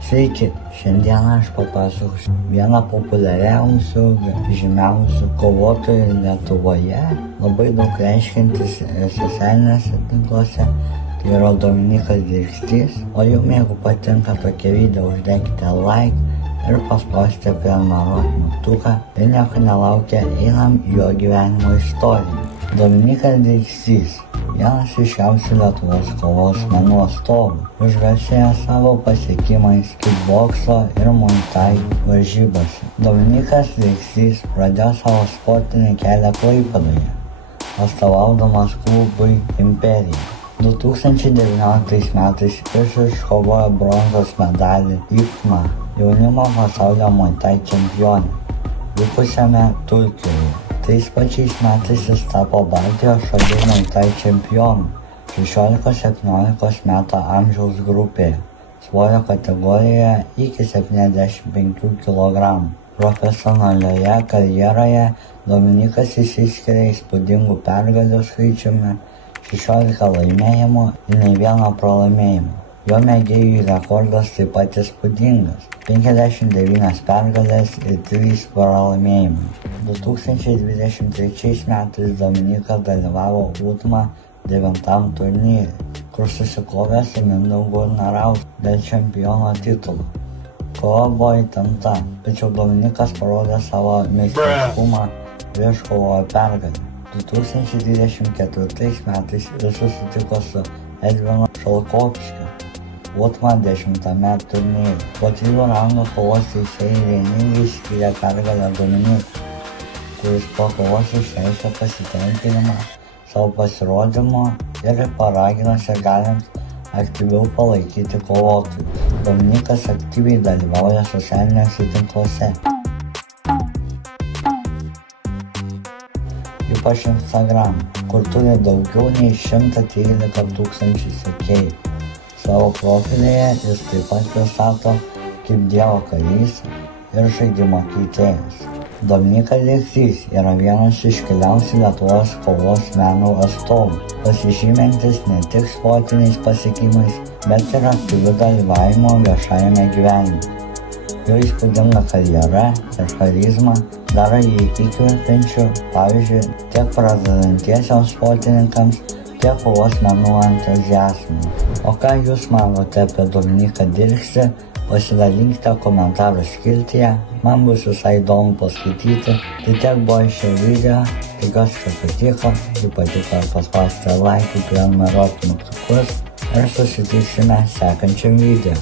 Sveiki, šiandieną aš papasakosiu vieną populiariausių, žymiausių kovotojų Lietuvoje, labai daug reiškiantis socialiniuose tinkluose. Tai yra Dominykas Dirgstys. O jeigu patinka tokie video, uždėkite like ir paspauskite prenumeruot mygtuką. Ir nieko nelaukia, einam į jo gyvenimo istoriją. Dominykas Dirgstys, vienas ryškiausių Lietuvos kovos menų atstovų, išgarsėjo savo pasiekimais kickbokso ir muay thai varžybose. Dominykas Dirgstys pradėjo savo sportinį kelią Klaipėdoje, atstovaudamas klubui Imperija. 2019 metais jis iškovojo bronzos medalį IFMA jaunimo pasaulio muay thai čempionė, vykusiame Turkijoje. Tais pačiais metais jis tapo Baltijos šalių muay thai čempionu 16-17 metų amžiaus grupėje, svorio kategorijoje iki 75 kg. Profesionalioje karjeroje Dominykas išsiskiria įspūdingų pergalių skaičiumi, 16 laimėjimų ir nei vieno pralaimėjimo. Jo mėgėjų rekordas taip pat įspūdingas – 59 pergalės ir 3 pralaimėjimai. 2023 metais Dominykas dalyvavo UTMA 9 turnyre, kur susikovė su Mindaugu Narausku dėl čempiono titulo. Kova buvo įtempta, tačiau Dominykas parodė savo meistriškumą ir iškovojo pergalę. 2024 metais jis susitiko su Edvinu Šalkovskiu UTMA 10 turnyre. Po 3 raundų kovos teisėjai vieningai skyrė pergalę Dominykui, kuris po kovos išreiškė pasitenkinimą savo pasirodymu ir paragino sirgaliams aktyviau palaikyti kovotojus. Dominykas aktyviai dalyvauja socialiniuose tinkluose, ypač Instagram, kur turi daugiau nei 113 000 sekėjų. Savo profilyje jis taip pat pristato kaip dievo karys ir žaidimo keitėjas. Dominykas Dirgstys yra vienas iškiliausių Lietuvos kovos menų atstovų, pasižymintis ne tik sportiniais pasiekimais, bet ir aktyviu dalyvavimu viešajame gyvenime. Jo įspūdinga karjera ir charizma daro jį įkvepiančiu pavyzdžiu tiek pradedantiesiems sportininkams, tiek kovos menų entuziastams. O ką jūs manote apie Dominyką Dirgstį? Pasidalinkite komentarų skiltyje, man bus visai įdomu paskaityti. Tai tiek buvo šio video, tikiuosi, kad patiko, jei patiko paspauskite like, prenumeruoti mygtukus ir susitiksime sekančiam video.